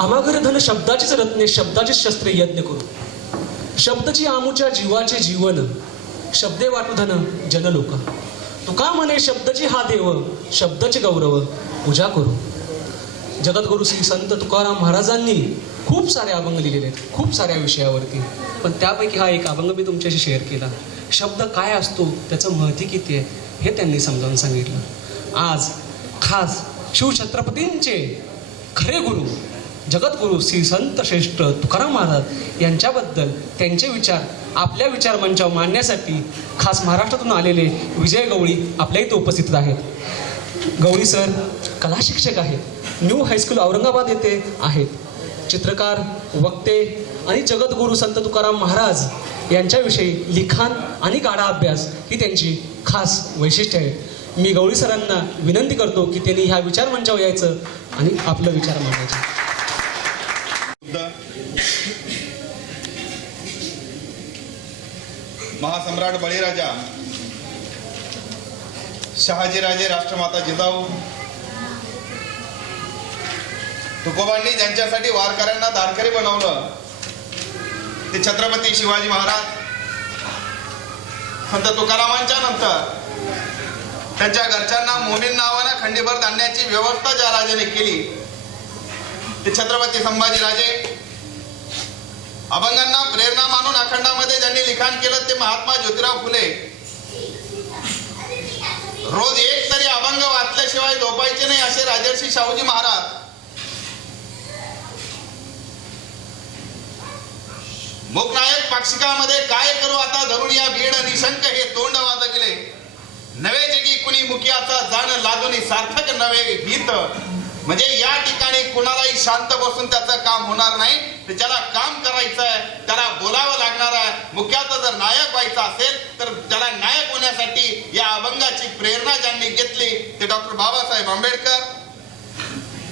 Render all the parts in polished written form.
आमाघर धन शब्दाचीच रत्ने शब्दाचीच शस्त्रे यज्ञ करू. शब्दची आमुच्या जीवाचे जीवन शब्दे वाटू धन जनलोक. तुका म्हणे शब्दची हा देव शब्दाचे गौरव पूजा करू. जगद्गुरु श्री संत तुकाराम महाराजांनी खूप सारे अभंग लिहिलेले आहेत खूप साऱ्या विषयावरती, पण त्यापैकी हा एक अभंग मी तुमच्याशी शेअर केला. शब्द काय असतो, त्याचं महत्त्व किती आहे हे त्यांनी समजावून सांगितलं. आज खास शिवछत्रपतींचे खरे गुरु जगद्गुरु श्री संत श्रेष्ठ तुकाराम महाराज यांच्याबद्दल त्यांचे विचार आपल्या विचार मंचावर मांडण्यासाठी खास महाराष्ट्रातून आलेले विजय गवळी आपल्या इथे उपस्थित आहेत. गवळी सर कला शिक्षक आहेत, न्यू हायस्कूल औरंगाबाद येथे आहेत. चित्रकार, वक्ते आणि जगद्गुरु संत तुकाराम महाराज यांच्याविषयी लिखाण आणि गाढा अभ्यास ही त्यांची खास वैशिष्ट्य आहे. मी गवळी सरांना विनंती करतो की त्यांनी ह्या विचार मंचावर यायचं आणि आपलं विचार मांडायचे. महासम्राट बळीराजा, शहाजीराजे, राष्ट्रमाता जिजाऊ, तुकोबांनी ज्यांच्यासाठी वारकऱ्यांना दारकरी बनवलं ते छत्रपती शिवाजी महाराज. संत तुकारामांच्या नंतर त्यांच्या घरच्यांना मोमीन नावानं खंडीभर धान्याची व्यवस्था ज्या राजाने केली ते छत्रपती संभाजीराजे. अभंगांना प्रेरणा मानून अखंडामध्ये ज्यांनी लिखाण केलं ते महात्मा ज्योतिराव फुले. रोज एक तरी अभंग वाचल्याशिवाय झोपायचे नाही असे राजर्षी शाहूजी महाराज. मूकनायक पाक्षिकामध्ये काय करू आता धरून या भीड निशंक हे तोंड वाजविले. नवे जगी कुणी मुखियाचा जाण लादुनी सार्थक नवे गीत. म्हणजे या ठिकाणी कुणालाही शांत बसून त्याचं काम होणार नाही. तर ज्याला काम करायचं आहे त्याला बोलावं लागणार आहे. मुख्याचा जर नायक व्हायचं असेल तर त्याला नायक होण्यासाठी या अभंगाची प्रेरणा ज्यांनी घेतली ते डॉक्टर बाबासाहेब आंबेडकर.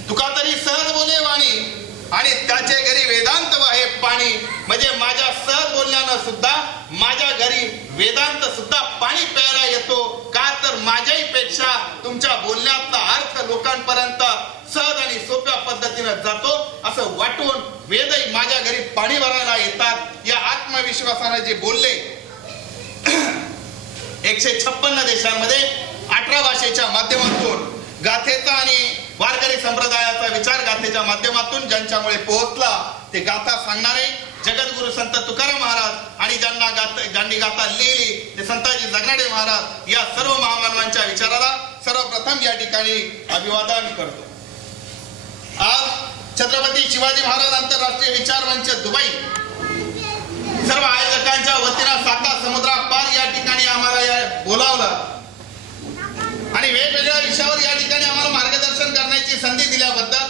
तुका तरी सहज बोले वाणी आणि त्याचे घरी वेदांत वाहे पाणी. म्हणजे माझ्या सहज बोलण्यानं सुद्धा माझ्या घरी वेदांत सुद्धा पाणी प्यायला येतो. का तर माझ्याही पेक्षा तुमच्या बोलण्याचा अर्थ लोकांपर्यंत सहज आणि सोप्या पद्धतीने जातो असं वाटून वेदही माझ्या घरी पाणी भरायला येतात. या आत्मविश्वासाने जे बोलले 156 देशांमध्ये 18 भाषेच्या माध्यमातून गाथेचा आणि वारकरी संप्रदायाचा विचार गाथेच्या माध्यमातून ज्यांच्यामुळे पोहोचला ते गाथा सांगणारे जगद्गुरु संत तुकाराम महाराज आणि ज्यांनी गाथा लिहिली ते संताजी जगनाडे महाराज. या सर्व महामानवांच्या विचाराला सर्वप्रथम या ठिकाणी अभिवादन करतो. आज छत्रपती शिवाजी महाराज आंतरराष्ट्रीय विचार मंच दुबई सर्व आयोजकांच्या वतीनं 7 समुद्रापार या ठिकाणी आम्हाला बोलावलं आणि वेगवेगळ्या विषयावर या ठिकाणी आम्हाला मार्गदर्शन करण्याची संधी दिल्याबद्दल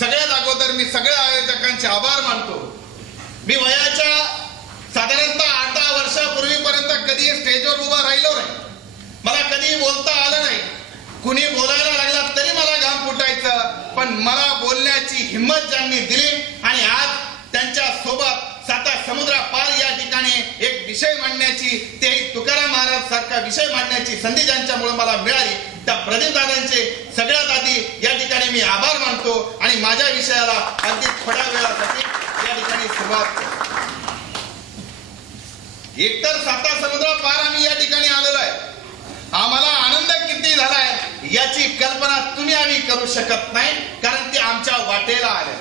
सगळ्यात अगोदर मी सगळ्या आयोजकांचे आभार मानतो. मी वयाच्या साधारणतः 8-10 वर्षापूर्वीपर्यंत कधी स्टेजवर उभा राहिलो नाही. मला कधी बोलता आलं नाही. कुणी बोलायला लागला तरी मला घाम फुटायचं. पण मला बोलण्याची हिंमत ज्यांनी दिली आणि आज त्यांच्या सोबत 7 समुद्रापार या ठिकाणी एक विषय मांडण्याची तेही तुकाराम महाराज सारखा विषय मांडण्याची संधी ज्यांच्यामुळे मला मिळाली त्या प्रदीप दादांचे सगळ्यात आधी या ठिकाणी मी आभार मानतो आणि माझ्या विषयाला अगदी थोड्या वेळासाठी या ठिकाणी सुरुवात करतो. एकतर 7 समुद्रापार आम्ही या ठिकाणी आलेलो आहे. आम्हाला आनंद किती झालाय याची कल्पना तुम्ही आम्ही करू शकत नाही, कारण ते आमच्या वाटेला आले.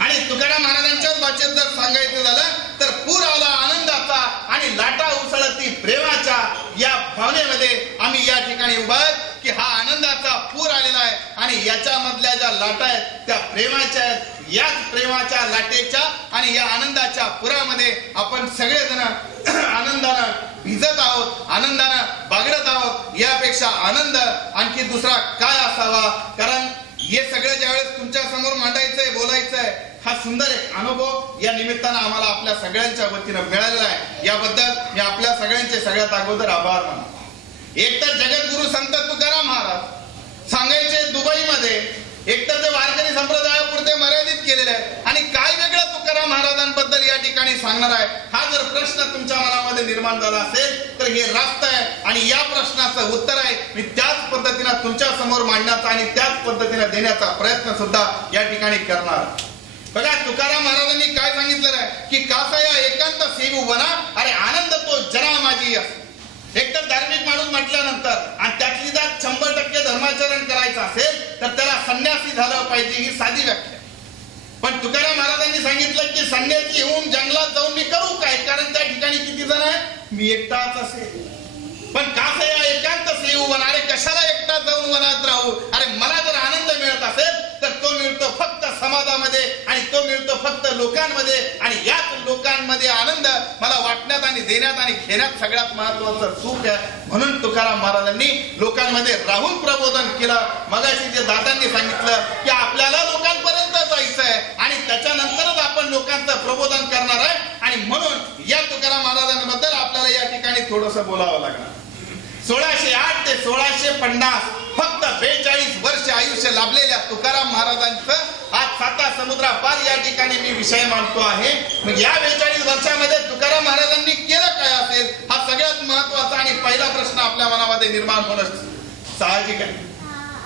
आणि तुकाराम महाराजांच्याच भाषेत जर सांगायचं झालं तर पूर आला आनंदाचा आणि लाटा उसळती प्रेमाच्या या भावनेमध्ये आम्ही या ठिकाणी उभा आहोत की हा आनंदाचा पूर आलेला आहे आणि याच्या मधल्या ज्या लाटा आहेत त्या प्रेमाच्या आहेत. याच प्रेमाच्या लाटेच्या आणि या आनंदाच्या पुरामध्ये आपण सगळेजण आनंदानं भिजत आहोत, आनंदानं बागडत आहोत. यापेक्षा आनंद आणखी दुसरा काय असावा, कारण हे सगळं ज्यावेळेस तुमच्या समोर मांडायचंय बोलायचंय हा सुंदर एक अनुभव या निमित्तानं आम्हाला आपल्या सगळ्यांच्या वतीनं मिळालेला आहे. याबद्दल मी आपल्या सगळ्यांचे सगळ्यात अगोदर आभार मानतो. एकतर जगद्गुरु संत तुकाराम महाराज सांगायचे दुबईमध्ये एकतर ते वारकरी संप्रदायापुरते मर्यादित केलेले आहे आणि काय वेगळं तुकाराम महाराजांबद्दल या ठिकाणी सांगणार आहे. हा जर प्रश्न तुमच्या मनामध्ये निर्माण झाला असेल तर हे रास्त आहे आणि या प्रश्नाचं उत्तर आहे मी त्याच पद्धतीने तुमच्या समोर मांडण्याचा आणि त्याच पद्धतीने देण्याचा प्रयत्न सुद्धा या ठिकाणी करणार. बघा तुकाराम महाराजांनी काय सांगितलेलं आहे की कासया एकांत सेवू वना अरे आनंद तो जना माझी असो. एकतर धार्मिक माणूस म्हटल्यानंतर आणि त्यातली त्यात 100% धर्माचरण करायचं असेल तर त्याला संन्यासी झालं पाहिजे ही साधी व्याख्या. पण तुकाराम महाराजांनी सांगितलं की संन्यासी येऊन जंगलात जाऊन मी करू काय कारण त्या ठिकाणी किती जण आहेत मी एकटाच असेल. पण कासया एकांत सेवू वना अरे कशाला एकटा जाऊन वनात राहू अरे मला जर आनंद मिळत असेल तर तो मिळतो फक्त समाजामध्ये आणि तो मिळतो फक्त लोकांमध्ये आणि याच लोकांमध्ये आनंद मला वाटण्यात आणि देण्यात आणि घेण्यात सगळ्यात महत्वाचं सुख आहे. म्हणून तुकाराम महाराजांनी लोकांमध्ये राहून प्रबोधन केलं. मगाशी जे दादांनी सांगितलं की आपल्याला लोकांपर्यंत जायचं आहे आणि त्याच्यानंतरच आपण लोकांचं प्रबोधन करणार आहे आणि म्हणून या तुकाराम महाराजांबद्दल आपल्याला या ठिकाणी थोडंसं बोलावं लागणार. 1608 ते 1650 फक्त 42 वर्ष आयुष्य लाभलेल्या तुकाराम महाराजांचं आज 7 समुद्रापार या ठिकाणी मी विषय मांडतो आहे. मग या 42 वर्षामध्ये तुकाराम महाराजांनी केलं काय असेल हा सगळ्यात महत्वाचा आणि पहिला प्रश्न आपल्या मनामध्ये निर्माण होणं साहजिक आहे.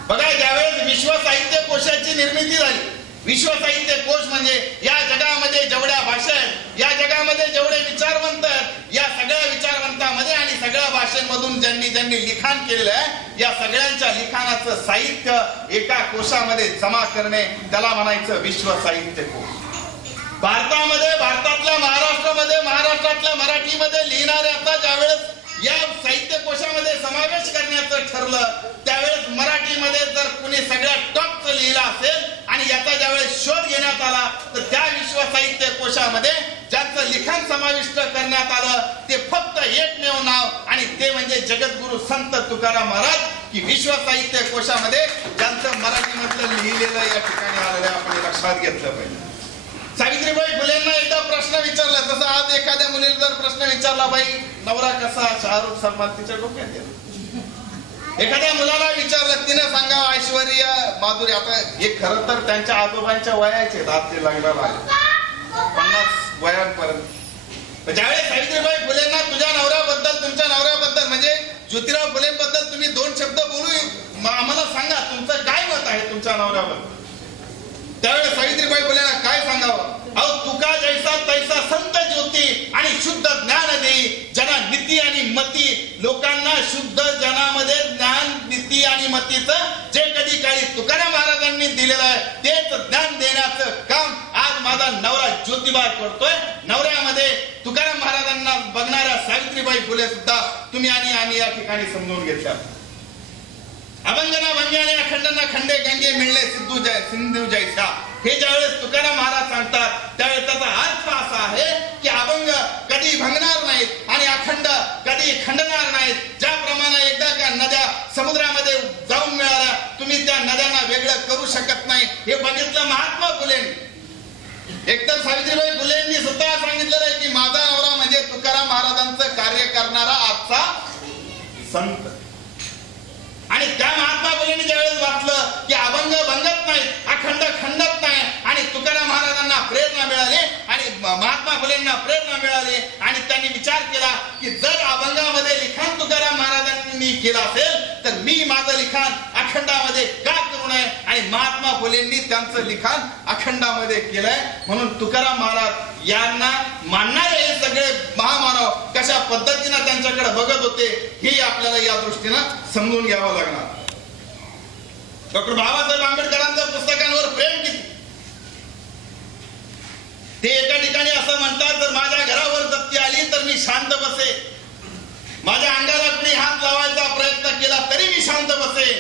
बघा ज्यावेळेस विश्व साहित्य कोशाची निर्मिती झाली विश्व साहित्य कोश म्हणजे या जगामध्ये जेवढ्या भाषा आहेत या जगामध्ये जेवढे विचारवंत आहेत या सगळ्या विचारवंतांमध्ये आणि सगळ्या भाषांमधून ज्यांनी ज्यांनी लिखाण केलेलं आहे या सगळ्यांच्या लिखाणाचं साहित्य एका कोशामध्ये जमा करणे त्याला म्हणायचं विश्व साहित्य कोश. भारतामध्ये भारतातल्या महाराष्ट्रामध्ये महाराष्ट्रातल्या मराठीमध्ये लिहिणाऱ्याचा ज्यावेळेस या साहित्य कोशामध्ये समावेश करण्याचं ठरलं त्यावेळेस मराठीमध्ये जर कुणी सगळ्यात टॉपचं लिहिलं असेल आणि याचा ज्यावेळेस शोध घेण्यात आला तर त्या विश्व साहित्य कोशामध्ये ज्यांचं लिखाण समाविष्ट करण्यात आलं ते फक्त एकमेव नाव आणि ते म्हणजे जगद्गुरु संत तुकाराम महाराज की विश्व साहित्य कोशामध्ये ज्यांचं मराठीमधलं लिहिलेलं या ठिकाणी आलेलं आपण लक्षात घेतलं पाहिजे. सावित्रीबाई फुलेंना एकदा प्रश्न विचारला जसं आज एखाद्या मुलीला जर प्रश्न विचारला बाई नवरा कसा शाहरुख सलमान तिच्या डोक्यात येईल. एखाद्या मुलाला विचारलं तिने सांगा ऐश्वर्या माधुरी आता हे खरं तर त्यांच्या आजोबांच्या वयाचे आज ते लग्नाला आले 50 वयांपर्यंत. ज्यावेळेस सावित्रीबाई फुलेंना तुझ्या नवऱ्याबद्दल तुमच्या नवऱ्याबद्दल म्हणजे ज्योतिराव फुलेंबद्दल तुम्ही 2 शब्द बोलू आम्हाला सांगा तुमचं काय मत आहे तुमच्या नवऱ्याबद्दल. त्यावेळेस सावित्रीबाई फुलेंना काय सांगावं अहो तुका जैसा तैसा संत ज्योती आणि शुद्ध ज्ञान देई जना नीती आणि मती. लोकांना शुद्ध जनामध्ये ज्ञान नीती आणि मतीचं जे कधी काळी तुकाराम महाराजांनी दिलेलं आहे तेच ज्ञान देण्याचं काम आज माझा नवरा ज्योतिबा करतोय. नवऱ्यामध्ये तुकाराम महाराजांना बघणाऱ्या सावित्रीबाई फुले सुद्धा तुम्ही आणि आम्ही या ठिकाणी समजून घेतल्या. अभंगना भंग्याने अखंडना खंडे गंगे मिळले सिंधू जैसा हे ज्यावेळेस तुकाराम महाराज सांगतात त्यावेळेस त्याचा अर्थ असा आहे की अभंग कधी भंगणार नाहीत आणि अखंड कधी खंडणार नाहीत. ज्याप्रमाणे एकदा का नद्या समुद्रामध्ये जाऊन मिळाल्या तुम्ही त्या नद्यांना वेगळं करू शकत नाही हे बघितलं महात्मा फुलेंनी. एकतर सावित्रीबाई फुलेंनी सुद्धा सांगितलेलं आहे की माझा नवरा म्हणजे तुकाराम महाराजांचं कार्य करणारा आजचा संत. आणि त्या महात्मा फुलेंनी ज्यावेळेस वाचलं की अभंग भंगत नाही अखंड खंडत नाही आणि तुकाराम महाराजांना प्रेरणा मिळाली आणि महात्मा फुलेंना प्रेरणा मिळाली आणि त्यांनी विचार केला की जर अभंगामध्ये लिखाण तुकाराम महाराजांनी केलं असेल तर मी माझं लिखाण अखंडामध्ये का करू नये आणि महात्मा फुलेंनी त्यांचं लिखाण अखंडामध्ये केलंय. म्हणून तुकाराम महाराज यांना मानणारे हे सगळे महामानव कशा पद्धतीने त्यांच्याकडे बघत होते हे आपल्याला या दृष्टीनं समजून घ्यावं लागणार. डॉक्टर बाबासाहेब आंबेडकरांचं पुस्तकांवर प्रेम किती ते एका ठिकाणी असं म्हणतात जर माझ्या घरावर जप्ती आली तर मी शांत बसे. माझ्या अंगाला कुणी हात लावायचा प्रयत्न केला तरी मी शांत बसे.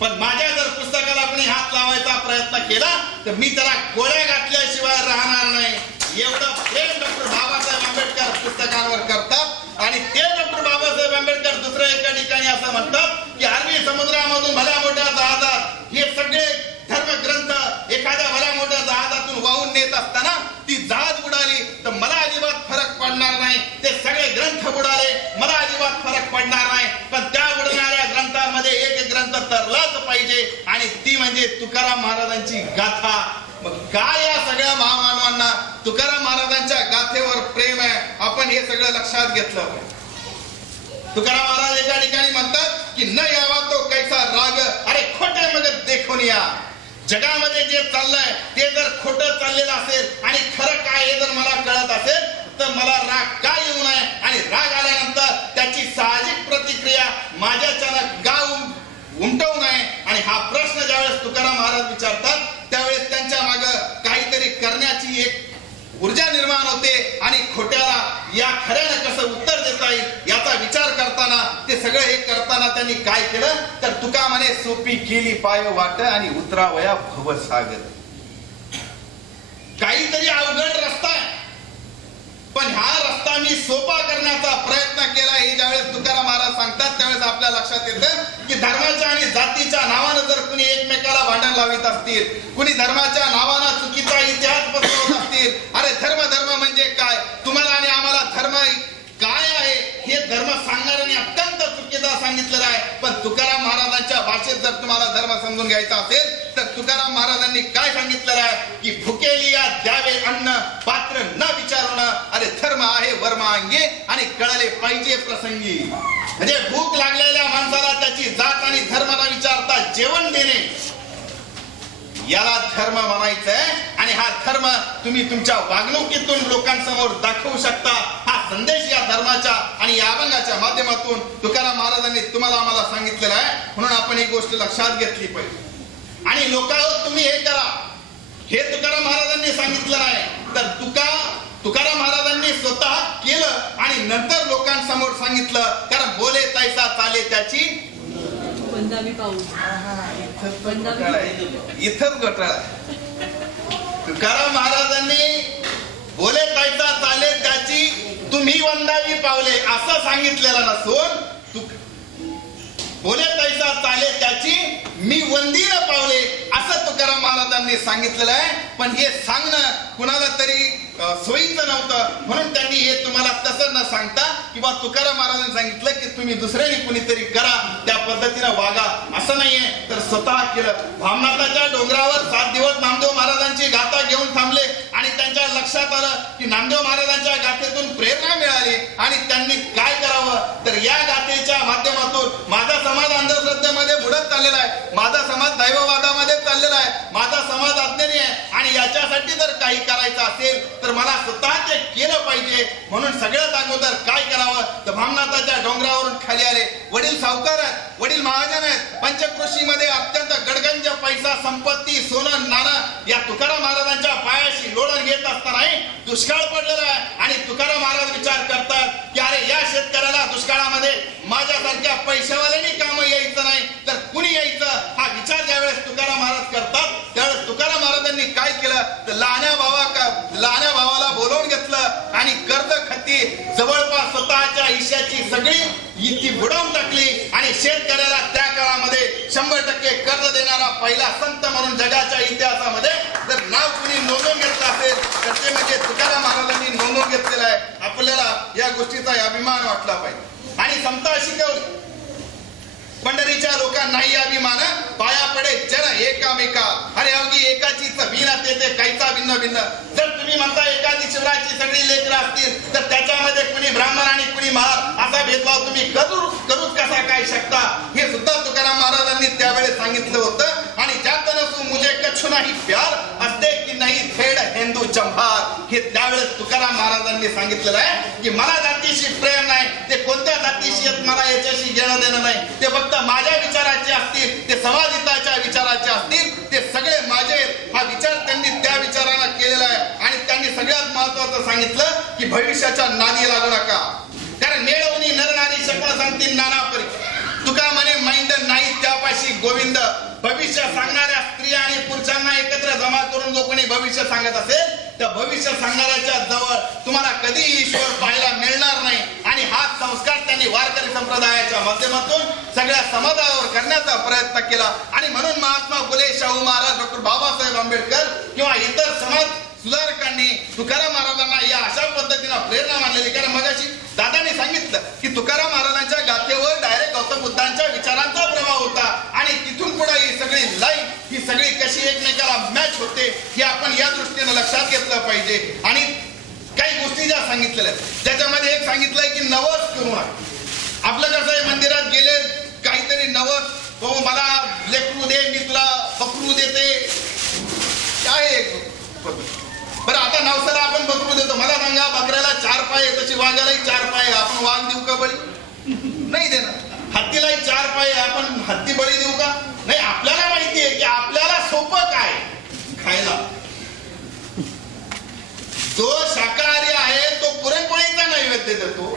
पण माझ्या जर पुस्तकाला कुणी हात लावायचा प्रयत्न केला तर मी त्याला गोळ्या घातल्याशिवाय राहणार नाही. एवढं प्रेम डॉक्टर बाबासाहेब आंबेडकर पुस्तकांवर करतात आणि ते डॉक्टर बाबासाहेब आंबेडकर दुसऱ्या एका ठिकाणी असं म्हणतात की अरबी समुद्रामधून भल्या मोठ्या जहाजात हे सगळे धर्मग्रंथ एखाद्या भल्या मोठ्या जहाजातून वाहून नेत असताना ती जहाज बुडाली तर मला अजिबात फरक पडणार नाही. ते सगळे ग्रंथ बुडाले मला अजिबात फरक पडणार नाही. पण त्या बुडणाऱ्या ग्रंथामध्ये एक ग्रंथ तरलाच पाहिजे आणि ती म्हणजे तुकाराम महाराजांची गाथा. मग काय या सगळ्या महामानवांना तुकाराम महाराजांच्या गाथेवर प्रेम आहे. आपण हे सगळं लक्षात घेतलं पाहिजे. तुकाराम महाराज एका ठिकाणी म्हणतात की न यावा तो कैसा राग, अरे खोटे मग देखून या. जगामध्ये जे चाललंय ते जर खोटं चाललेलं असेल आणि खरं काय हे जर मला कळत असेल तर मला राग का येऊ नये, आणि राग आल्यानंतर त्याची साहजिक प्रतिक्रिया माझ्याच्यानं का उमटवू नये. आणि हा प्रश्न ज्यावेळेस तुकाराम महाराज विचारतात त्यावेळेस त्यांच्या माग काहीतरी करण्याची एक ऊर्जा निर्माण होते, आणि खोट्याला या खऱ्यानं कसं उत्तर देता येईल याचा विचार करताना ते सगळं हे करताना त्यांनी काय केलं तर तुका म्हणे सोपी केली पाय वाट आणि उतरावया भवसागर. काहीतरी अवघड रस्ता आहे पण हा रस्ता मी सोपा करण्याचा प्रयत्न केला. हे ज्यावेळेस तुकाराम महाराज सांगतात त्यावेळेस आपल्या लक्षात येतं की धर्माच्या आणि जातीच्या नावानं जर कुणी एकमेकाला भांडण लावित असतील, कुणी धर्माच्या नावानं चुकीचा इतिहास पसरवत असतील, अरे धर्म म्हणजे काय, तुम्हाला आणि आम्हाला धर्म काय आहे हे धर्म सांगणाऱ्यांनी अत्यंत चुकीचा सांगितलेला आहे. पण तुकाराम महाराजांच्या भाषेत जर तुम्हाला धर्म समजून घ्यायचा असेल तर तुकाराम महाराजांनी काय सांगितलेलं आहे की भुकेलिया द्यावे अन्न पात्र न विचारून, अरे धर्म आहे वर्मांगी आणि कळले पाहिजे प्रसंगी. म्हणजे भूक लागलेल्या माणसाला त्याची जात आणि धर्म न विचारता जेवण देणे याला धर्म म्हणायचंय. आणि हा धर्म तुम्ही तुमच्या वागणुकीतून लोकांसमोर दाखवू शकता. हा संदेश या धर्माच्या आणि या अभंगाच्या माध्यमातून तुकाराम महाराजांनी तुम्हाला आम्हाला सांगितलेला आहे. म्हणून आपण ही गोष्ट लक्षात घेतली पाहिजे. आणि लोकांवर तुम्ही हे करा हे तुकाराम महाराजांनी सांगितलं नाही तर तुकाराम महाराजांनी स्वतः केलं आणि नंतर लोकांसमोर सांगितलं. कारण बोले तैसा चाले त्याची इथंच घोटाळा. तुकाराम महाराजांनी बोले तैसा चाले त्याची तुम्ही वंदावी पावले असं सांगितलेलं नसून बोले तैसा चाले त्याची मी वंदीन पावले असं तुकाराम महाराजांनी सांगितलेलं आहे. पण हे सांगणं कुणाला तरी सोयीचं नव्हतं म्हणून त्यांनी हे तुम्हाला तसं न सांगता किंवा तुकाराम महाराजांनी सांगितलं की तुम्ही दुसऱ्याने कुणीतरी करा त्या पद्धतीनं वागा असं नाहीये तर स्वतः केलं. भामनाथाच्या डोंगरावर 7 दिवस नामदेव महाराजांची गाथा घेऊन थांबले आणि त्यांच्या लक्षात आलं की नामदेव महाराजांच्या गाथेतून प्रेरणा मिळाली आणि त्यांनी काय करावं तर या गाथेच्या माध्यमातून माझा समाज अंधश्रद्धेमध्ये बुडत चाललेला आहे, माझा समाज दैववादामध्ये चाललेला आहे, माझा समाज अज्ञानी आहे आणि याच्यासाठी जर काही करायचं असेल तर मला स्वतः ते केलं पाहिजे. म्हणून सगळ्यात अगोदर काय करावं तर भामनाथाच्या डोंगरावरून खाली आले. वडील सावकार आहेत, वडील महाजन आहेत, पंचक्रोशीमध्ये अत्यंत गडगंज पैसा संपत्ती सोनं नाणं या तुकाराम महाराजांच्या पायाशी लोळण घेत असताना दुष्काळ पडलेला आहे. आणि तुकाराम महाराज विचार करतात की अरे या शेतकऱ्याला दुष्काळामध्ये माझ्यासारख्या पैशावाल्यांनी कामं यायचं नाही तर कुणी यायचं हा विचार ज्यावेळेस तुकाराम महाराज करतात त्यावेळेस तुकाराम महाराजांनी काय केलं तर लहान्या भावाला बोलावून घेतलं आणि कर्ज खती जवळपास स्वतःच्या हिश्श्याची सगळी ती बुडवून टाकली आणि शेतकऱ्याला त्या काळामध्ये 100% कर्ज देणारा पहिला संत म्हणून जगाच्या इतिहासामध्ये जर नाव कुणी नोंदवून घेतलं असेल तर ते म्हणजे तुकाराम महाराजांनी नोंदवून घेतलेलं आहे. आपल्याला या गोष्टीचा अभिमान वाटला पाहिजे. आणि समता शिकवली पंढरीच्या लोकांनाही अभिमान पाया पडे जन एकामेका. अरे अवघी एकाचीच भिन्न ते काहीचा भिन्न भिन्न. जर तुम्ही म्हणता एकाची शिवराची सगळी लेकरं असतील तर त्याच्यामध्ये कुणी ब्राह्मण आणि कुणी महार असा भेदभाव तुम्ही करूच कसा काय शकता हे सुद्धा तुकाराम महाराजांनी त्यावेळेस सांगितलं होतं. आणि ज्यात नसू मुझे कछु नाही प्यार असते की नाही थेड हिंदू चंभार हे त्यावेळेस तुकाराम महाराजांनी सांगितलेलं आहे की मला जातीशी प्रेम नाही, ते कोणत्या जातीशी मला याच्याशी घेणं देणं नाही, ते फक्त माझ्या विचाराचे असतील, ते समाजहिताच्या विचाराचे असतील, ते सगळे माझे. हा विचार त्यांनी त्या विचारानं केलेला आहे. आणि त्यांनी सगळ्यात महत्वाचं सांगितलं की भविष्याच्या नादी लागू नका. कारण मेळवणी नरनारी शपथ सांगतील नाना परी. तुका म्हणे मैंद नाही त्यापाशी गोविंद. भविष्य सांगणाऱ्या स्त्रिया आणि पुरुषांना एकत्र जमा करून जो कोणी भविष्य सांगत असेल त्या भविष्य सांगणाऱ्याच्या जवळ तुम्हाला कधी ईश्वर पाहायला मिळणार नाही. आणि हा संस्कार त्यांनी वारकरी संप्रदायाच्या माध्यमातून सगळ्या समाजावर करण्याचा प्रयत्न केला. आणि म्हणून महात्मा फुले, शाहू महाराज, डॉक्टर बाबासाहेब आंबेडकर किंवा इतर समाज सुधारकांनी तुकाराम महाराजांना या अशा पद्धतीनं प्रेरणा मानलेली. कारण मगाशी दादांनी सांगितलं की तुकाराम महाराजांच्या गाथेवर डायरेक्ट गौतम बुद्धांच्या विचारांचा प्रभाव होता. आणि तिथून पुढे ही सगळी लाईन ही सगळी कशी एकमेकाला मॅच होते हे आपण या दृष्टीने लक्षात घेतलं पाहिजे. आणि काही गोष्टी गोष्टी ज्या सांगितलेल्या आहेत त्याच्यामध्ये एक सांगितलंय की नवस करू नका. आपलं कसं आहे, मंदिरात गेले काहीतरी नवस, हो मला लेकरू दे, मी तुला बकरू देते, काय बरं. आता नवसाला आपण बकरू देतो. मला सांगा, बकऱ्याला 4 पाय तशी वाघालाही 4 पाय, आपण वाघ देऊ का बळी? नाही देणार. हत्तीलाही 4 पाय, आपण हत्ती बळी देऊ का? नाही. आपल्याला माहिती आहे की आपल्याला सोपं काय खायला. जो शाकाहारी आहे तो पुरणपोळीचा नैवेद्य देतो,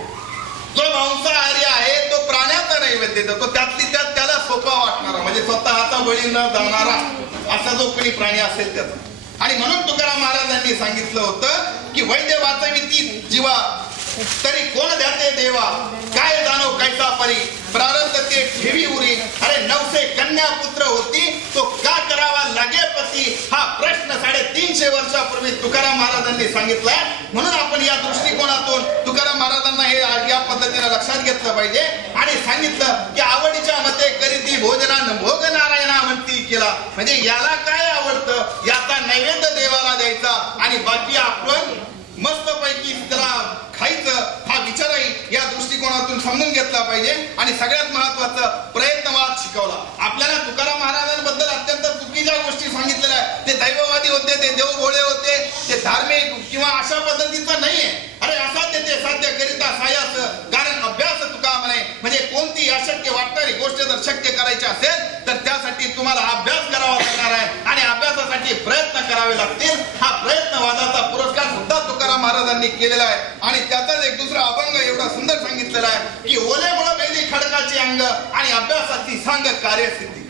जो मांसाहारी आहे तो प्राण्याचा नैवेद्य देतो. त्यातली त्यात त्याला सोपा वाटणारा, म्हणजे स्वतःचा बळी न जाणारा असा जो कोणी प्राणी असेल त्याचा. आणि म्हणून तुकाराम महाराजांनी सांगितलं होतं की वैद्य वाचविती जीवा तरी कोण द्याते देवा, काय जाणो कैसा परी प्रारब्ध ते ठेवी उरी. अरे 900 कन्या पुत्र होती, तो का करावा लागे पती, हा प्रश्न 350 वर्षापूर्वी तुकाराम महाराजांनी सांगितलाय. म्हणून आपण या दृष्टिकोनातून तुकाराम महाराजांना हे या पद्धतीने लक्षात घेतलं पाहिजे. आणि सांगितलं की आवडीच्या मते करीती भोजनान भोग नारायणा म्हणती केला, म्हणजे याला काय आवडतं याचा नैवेद्य देवाला द्यायचा आणि बाकी आपण मस्त पैकी त्याला खायचं. हा विचारही या दृष्टिकोनातून समजून घेतला पाहिजे. आणि सगळ्यात महत्वाचं प्रयत्नवाद शिकवला आपल्याला. तुकाराम महाराजांबद्दल अत्यंत चुकीच्या गोष्टी सांगितलेल्या आहेत. ते दैववादी होते, ते देवभोळे होते, ते धार्मिक किंवा अशा पद्धतीचं नाहीये. अरे असाध्य ते साध्य करिता सायास, कारण अभ्यास तुका म्हणे, म्हणजे कोणती अशक्य वाटणारी गोष्ट जर शक्य करायची असेल तर त्यासाठी तुम्हाला अभ्यास करावा लागणार आहे आणि अभ्यासासाठी प्रयत्न करावे लागतील. हा प्रयत्नवादाचा पुरस्कार सुद्धा तुकाराम महाराजांनी केलेला आहे. आणि त्याचाच एक दुसरा अभंग एवढा सुंदर सांगितलेला आहे की ओलेमुळे वेदी खडकाची अंग आणि अभ्यासाची सांग कार्यसिद्धी.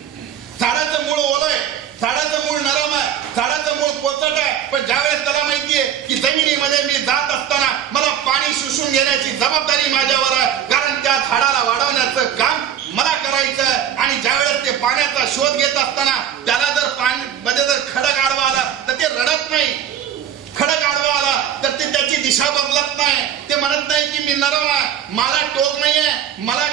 झाडाचं मूळ ओलं आहे, झाडाचं मूळ नरम आहे, झाडाचं मूळ पोचट आहे, पण ज्यावेळेस त्याला माहितीये की जमिनीमध्ये मी जात असताना मला पाणी शोषून घेण्याची जबाबदारी माझ्यावर आहे, कारण त्या झाडाला वाढवण्याचं काम मला करायचं. आणि ज्यावेळेस ते पाण्याचा शोध घेत असताना त्याला जर पाणी मध्ये जर खडक आडवा आला तर ते रडत नाही. खडक आडवा आला तर ते त्याची दिशा बदलत नाही. ते म्हणत नाही की मी नरम आहे, मला टोक नाहीये, मला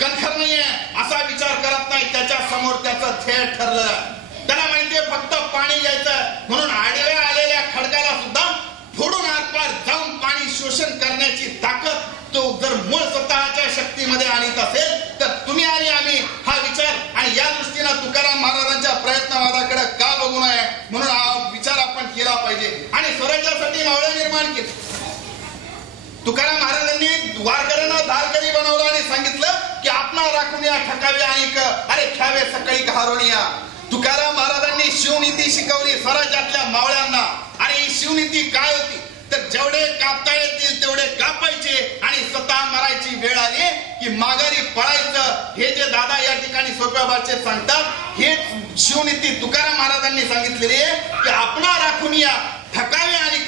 कणखर नाहीये, असा विचार करत नाही. त्याच्या समोर त्याचं थेट ठरलं. त्याला माहितीये फक्त पाणी घ्यायचं. म्हणून आडव्या आलेल्या खडकाला सुद्धा फोडून आरपार जाऊन पाणी शोषण करण्याची ताकद तो जर मूळ स्वतःच्या शक्तीमध्ये आणत असेल तर तुम्ही आणि आम्ही हा विचार आणि या दृष्टीनं तुकाराम महाराजांच्या प्रयत्नवादाकडे का बघू नये, म्हणून हा विचार आपण केला पाहिजे. आणि स्वराज्यासाठी मावळे निर्माण केले. तुकाराम महाराजांनी वारकऱ्यांना धारकरी बनवलं आणि सांगितलं की आपला राखून या ठकावे आणि अरे ख्यावे सकाळी हारोनिया. तुकाराम महाराजांनी शिवनीती शिकवली स्वराज्यातल्या मावळ्यांना. आणि ही शिवनीती काय होती तर जेवढे कापता येतील तेवढे कापायचे आणि स्वतः मरायची वेळ आली की माघारी पळायचं. हे जे दादा या ठिकाणी सोप्या भाषेत सांगतात हे शिवनीती तुकाराम महाराजांनी सांगितलेली आहे की आपणा राखून या ठकावे आणि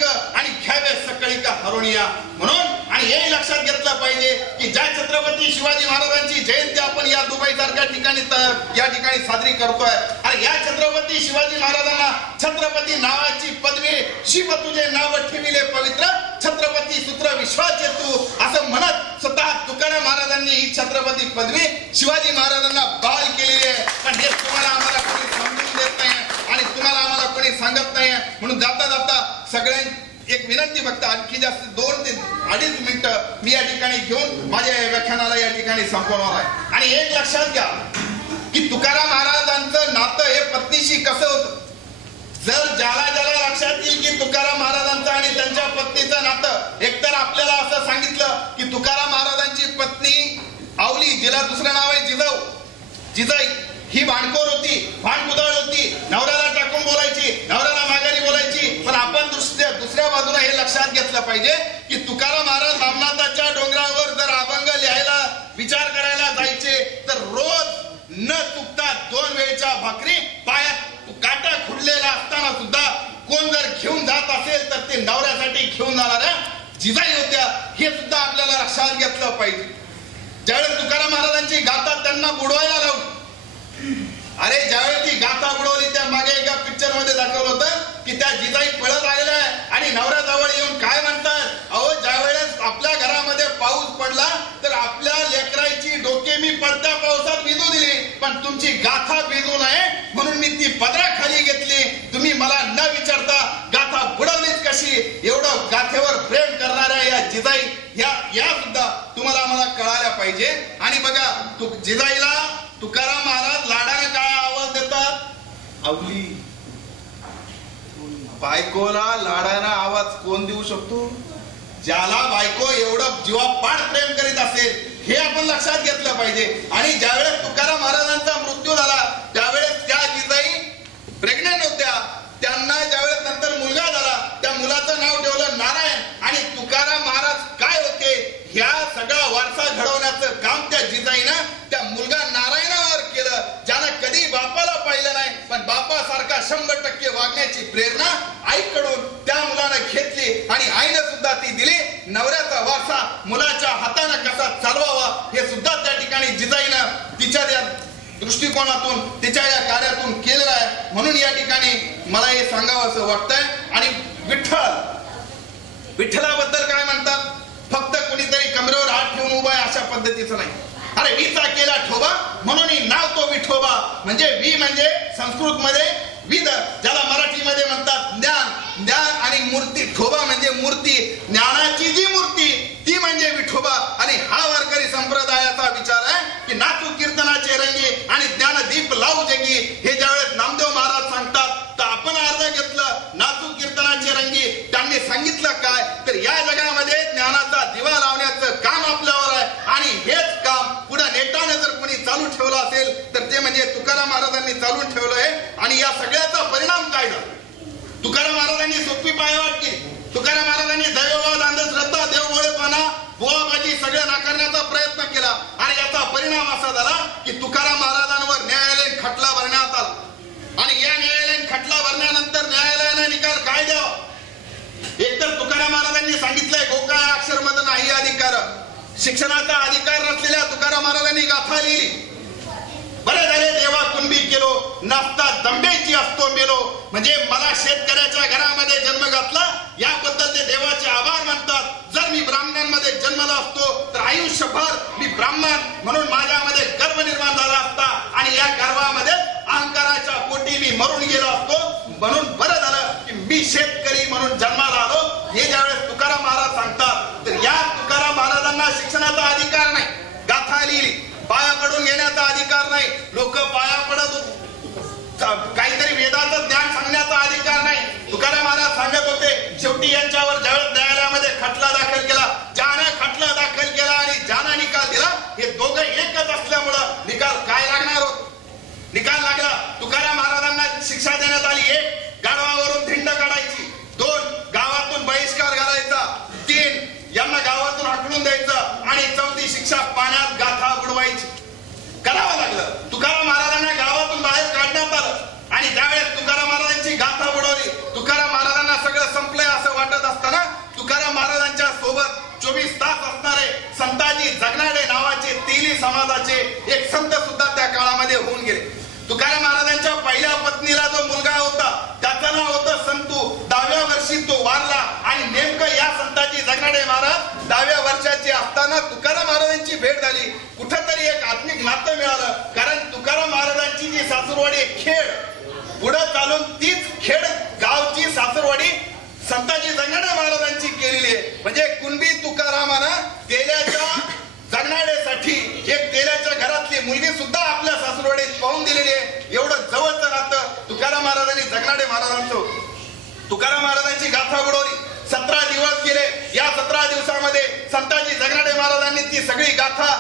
घ्यावे सकाळी का हरुनिया. म्हणून आणि हे लक्षात घेतलं पाहिजे की ज्या छत्रपती शिवाजी महाराजांची जयंती आपण या दुबई सारख्या ठिकाणी या ठिकाणी साजरी करतोय, आणि या छत्रपती शिवाजी महाराजांना छत्रपती नावाची पदवी शिव तुझे नाव ठेविले पवित्र छत्रपती सूत्र विश्वाचे तू असं म्हणत स्वतः तुकाराम महाराजांनी ही छत्रपती पदवी शिवाजी महाराजांना बहाल केलेली आहे. पण हे तुम्हाला आम्हाला कोणी समजून देत नाही आणि तुम्हाला आम्हाला कोणी सांगत नाही. म्हणून जाता जाता सगळ्यांनी एक विनंती फक्त आणखी जास्त 2 ते 2.5 मिनिटं मी या ठिकाणी घेऊन माझ्या व्याख्यानाला या ठिकाणी संपवणार आहे. आणि एक लक्षात घ्या की तुकाराम महाराजांचं नातं हे पत्नीशी कसं होतं. जर ज्याला लक्षात येईल की तुकाराम महाराजांचं आणि त्यांच्या पत्नीचं नातं, एकतर आपल्याला असं सांगितलं की तुकाराम महाराजांची पत्नी आवली, जिला दुसरं नाव आहे जिजाऊ, जिजाई, ही भांडखोर होती, भांडकुदळ होती, नवऱ्याला टाकून बोलायची, नवऱ्याला माघारी बोलायची. पण आपण दुसऱ्या बाजूला हे लक्षात घेतलं पाहिजे की तुकाराम महाराज रामनाथाच्या डोंगरावर जर अभंग लिहायला विचार करायला जायचे तर रोज न चुकता 2 वेळच्या भाकरी पायात काटा खुडलेला असताना सुद्धा कोण जर घेऊन जात असेल तर ते नवऱ्यासाठी घेऊन जाणाऱ्या जिजाई होत्या. हे सुद्धा आपल्याला लक्षात घेतलं पाहिजे. ज्यावेळेस तुकाराम महाराजांची गाथा त्यांना बुडवायला लावली, अरे ज्यावेळेस ती गाथा बुडवली त्या मागे एका पिक्चर मध्ये दाखवलं होतं की त्या जिजाई पळत आलेल्या आहे आणि नवऱ्याजवळ येऊन काय म्हणतात, अहो ज्यावेळेस आपल्या घरामध्ये पाऊस पडला तर आपल्या लेकराची डोके मी पडत्या पावसात भिजू दिली, पण तुमची गाथा भिजू नये म्हणून मी ती पदराखाली घेतली. तुम्ही मला न विचारता गाथा बुडवलीच कशी. एवढं गाथेवर प्रेम करणाऱ्या पाहिजे. आणि बघा जिजाईला तुकाराम महाराज लाडाने काय आवाज देतात? आवली. बायकोला लाडाना आवाज कोण देऊ शकतो? ज्याला बायको एवढं जीवापाड प्रेम करीत असेल, हे आपण लक्षात घेतलं पाहिजे. आणि ज्यावेळेस तुकाराम महाराजांचा मृत्यू झाला त्यावेळेस त्या जिजाई प्रेग्नेंट होत्या. त्यांना ज्यावेळेस नंतर मुलगा झाला, त्या मुलाचं नाव ठेवलं नारायण. आणि तुकाराम महाराज काय होते, ह्या सगळा वारसा घडवण्याचं काम त्या जिजाईनं त्या मुलगा नारायणावर केलं, ज्यानं कधी बापाला पाहिलं नाही, पण बापासारखा 100% वागण्याची प्रेरणा आईकडून त्या मुलानं घेतली. आणि आईनं सुद्धा ती दिली. नवऱ्याचा वारसा मुलाच्या हाताने कसा चालवावा हे सुद्धा त्या ठिकाणी जिजाईनं तिच्या त्या दृष्टिकोनातून तिच्या या कार्यातून केलेलं आहे. म्हणून या ठिकाणी मला हे सांगावं असं वाटतंय. आणि विठ्ठलाबद्दल काय म्हणतात? फक्त कुणीतरी कमरेवर हात ठेवून उभा आहे अशा पद्धतीचं नाही. अरे वीचा केला ठोबा म्हणून नाव तो विठोबा. म्हणजे वी म्हणजे संस्कृत मध्ये विद, ज्याला मराठीमध्ये म्हणतात ज्ञान. ज्ञान आणि मूर्ती. ठोबा म्हणजे मूर्ती. ज्ञानाची जी मूर्ती ती म्हणजे विठोबा. आणि हा वारकरी संप्रदायाचा विचार आहे की नाचू कीर्तनाचे रंगी आणि ज्ञानदीप लावू जगी. हे ज्यावेळेस नामदेव महाराज सांगतात तर आपण अर्थ घेतलं नाचू कीर्तनाचे रंगी. त्यांनी सांगितलं काय तर या जगामध्ये ज्ञानाचा दिवा लावण्याचं काम आपल्यावर आहे. आणि हेच काम पुढे नेटाने जर कोणी चालू ठेवलं असेल तर ते म्हणजे तुकाराम महाराजांनी चालून ठेवलं आहे. आणि या सगळ्याचा परिणाम काय झाला? तुकाराम महाराजांनी सोपी पायवाट केली. तुकाराम महाराजांनी दैववाद, अंधश्रद्धा, देवभोळेपणा, बुवाबाजी सगळं नाकारण्याचा प्रयत्न केला. आणि याचा परिणाम असा झाला की तुकाराम महाराजांवर न्यायालयीन खटला भरण्यात आला. आणि या न्यायालयीन खटला भरण्यानंतर न्यायालयाने निकाल काय द्यावा? एकतर तुकाराम महाराजांनी सांगितलंय गोकाळ अक्षर मध्ये नाही अधिकार. शिक्षणाचा अधिकार नसलेल्या तुकाराम महाराजांनी गाथा लिहिली. बरे झाले देवा कुणबी केलो, नाचता दंबेची असतो मेलो. म्हणजे मला शेतकऱ्याच्या घरामध्ये जन्म घातला याबद्दल ते देवाचे आभार मानतात. जर मी ब्राह्मणांमध्ये जन्मला असतो तर आयुष्यभर मी ब्राह्मण म्हणून माझ्यामध्ये गर्व निर्माण झाला असता. आणि या गर्वामध्ये अहंकाराच्या पोटी मी मरून गेलो असतो. म्हणून बरं झालं की मी शेतकरी म्हणून जन्माला आलो. हे ज्यावेळेस तुकाराम महाराज सांगतात तर या तुकाराम महाराजांना शिक्षणाचा अधिकार नाही. गाथा लिहिली. पाया पडून घेण्याचा अधिकार नाही. लोक पाया पडत काहीतरी वेदाचं ज्ञान सांगण्याचा अधिकार नाही. तुकाराम महाराज सांगत होते शेवटी यांच्यावर ज्यावेळेस न्यायालयामध्ये खटला दाखल केला, ज्याने खटला दाखल केला आणि ज्याने निकाल दिला, हे दोघं एकच असल्यामुळं निकाल काय लागणार होत? निकाल लागला. तुकाराम महाराजांना शिक्षा देण्यात आली. 1 गाढवावरून धिंड काढायची. 2 गावातून बहिष्कार घालायचा. 3 यांना गावातून हाकलून द्यायचं. आणि 4थी शिक्षा पाण्यात गाथा बुडवायची. करावं लागलं. तुकाराम महाराजांना गावातून बाहेर काढण्यात आलं. आणि ज्यावेळेस तुकाराम महाराजांची गाथा बुडवली, तुकाराम महाराजांना सगळं संपलंय असं वाटत असताना तुकाराम महाराजांच्या सोबत 24 तास असणारे संताजी जगनाडे नावाचे तेली समाजाचे एक संत सुद्धा त्या काळामध्ये होऊन गेले. तुकाराम महाराजांच्या पहिल्या पत्नीला जो मुलगा होता त्याचं नाव होतं संतू. 10व्या वर्षी तो वारला. आणि नेमकं या संताजी जगनाडे महाराज 10व्या वर्षाचे असताना तुकाराम महाराजांची भेट झाली. कुठंतरी एक आत्मिक नातं मिळालं. कारण तुकाराम महाराजांची जी सासुरवाडी खेड, पुढे चालून तीच खेड गावची सासुरवाडी संताजी जगनाडे महाराजांची केलेली आहे. म्हणजे कुणबी तुकारामानं तेल्याच्या जगनाडेसाठी एक तेल्याच्या घरातली मुलगी सुद्धा आपल्या सासुरवाडीत पाहून दिलेली आहे. एवढं जवळचं नातं तुकाराम महाराजांनी जगनाडे महाराजांचं. तुकाराम महाराजांची गाथा बुडवली. 17 दिवस गेले. या 17 दिवसामध्ये संताजी जगनाडे महाराजांनी ती सगळी गाथा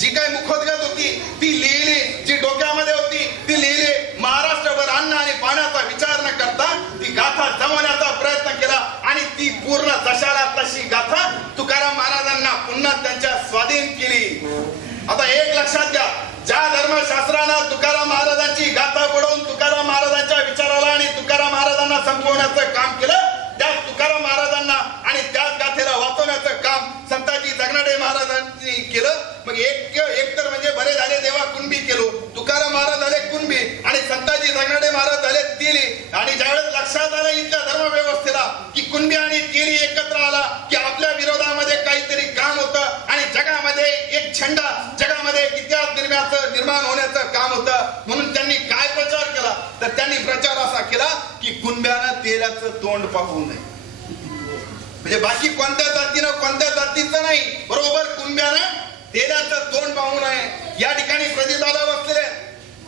जी काही मुखोद्गत होती ती लिहिली. जी डोक्यामध्ये होती ती लिहिली. महाराष्ट्रभर अन्न आणि पाण्याचा विचार न करता ती गाथा जमवण्याचा प्रयत्न केला. आणि ती पूर्ण जशाला तशी गाथा तुकाराम महाराजांना पुन्हा त्यांच्या स्वाधीन केली. आता एक लक्षात घ्या, ज्या धर्मशास्त्रानं तुकाराम महाराजांची गाथा बुडवून तुकाराम महाराजांच्या विचाराला आणि तुकाराम महाराजांना संपवण्याचं काम केलं, त्या तुकाराम महाराजांना आणि त्याच गाथेला वाचवण्याचं काम संताजी जगनाडे महाराजांनी केलं. मग एक तर म्हणजे बरे झाले देवा कुणबी केलो, तुकाराम महाराज झाले कुणबी आणि संताजी जगनाडे महाराज झाले तेली. आणि ज्यावेळेस लक्षात आलं इथल्या धर्मव्यवस्थेला की कुणबी आणि तेली एकत्र आला की आपल्या विरोधामध्ये काहीतरी काम होतं. आणि जगामध्ये एक झेंडा, जगामध्ये एक इतिहास निर्माण होण्याचं काम होतं. म्हणून त्यांनी काय प्रचार केला तर त्यांनी प्रचार असा केला की कुणब्यानं तेल्याचं तोंड पाहू नये. म्हणजे बाकी कोणत्या जातीनं कोणत्या जातीचं नाही, बरोबर कुणब्यानं तेलाचं तोंड पाहू नये. या ठिकाणी प्रदीप दादा बसलेले आहेत.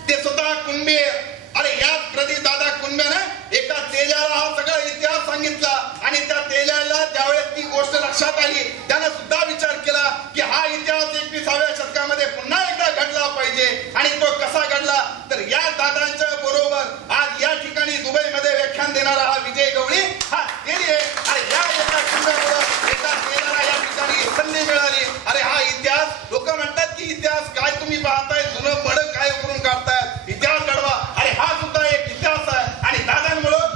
ते स्वतः कुणबी आहे. अरे या प्रदीप दादा कुणब्यानं एका तेजाला हा सगळा इतिहास सांगितला आणि त्या तेजाला ज्यावेळेस ती गोष्ट लक्षात आली त्यानं सुद्धा विचार केला की हा इतिहास 21व्या शतकामध्ये पुन्हा एकदा घडला पाहिजे. आणि तो कसा घडला तर या दादांच्या बरोबर आज या ठिकाणी दुबईमध्ये व्याख्यान देणारा हा विजय गवळी हा तेली आहे. आणि या एका कुणब्यामुळं एका तेजाला या ठिकाणी संधी मिळाली. अरे हा इतिहास लोक म्हणतात की इतिहास काय तुम्ही पाहताय जुनं बड काय करून काढताय इतिहास घडवा. अरे हा सुद्धा एक इतिहास आहे आणि दादांमुळं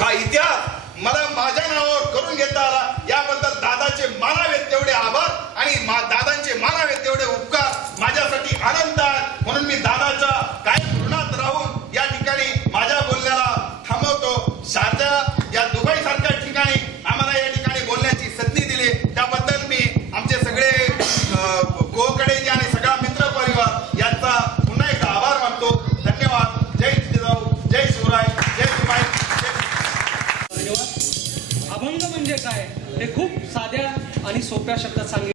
हा इतिहास मला माझ्या नावावर करून घेता आला. याबद्दल दादाचे मानावेत तेवढे आभार आणि दादांचे मानावेत तेवढे उपकार. माझ्यासाठी आनंद आहे म्हणून मी दादाच्या काय ऋणात राहून या ठिकाणी माझ्या बोलण्याला थांबवतो. शारजा या दुबई सारख्या ठिकाणी आम्हाला या ठिकाणी बोलण्याची संधी दिली त्याबद्दल मी आमचे सगळे कोकडे आणि सगळा मित्र परिवार यांचा पुन्हा एकदा आभार मानतो. धन्यवाद. जय जिजाऊ, जय शिवराय, जय शिवराय. अभंग म्हणजे काय हे खूप साध्या आणि सोप्या शब्दात सांगितलं.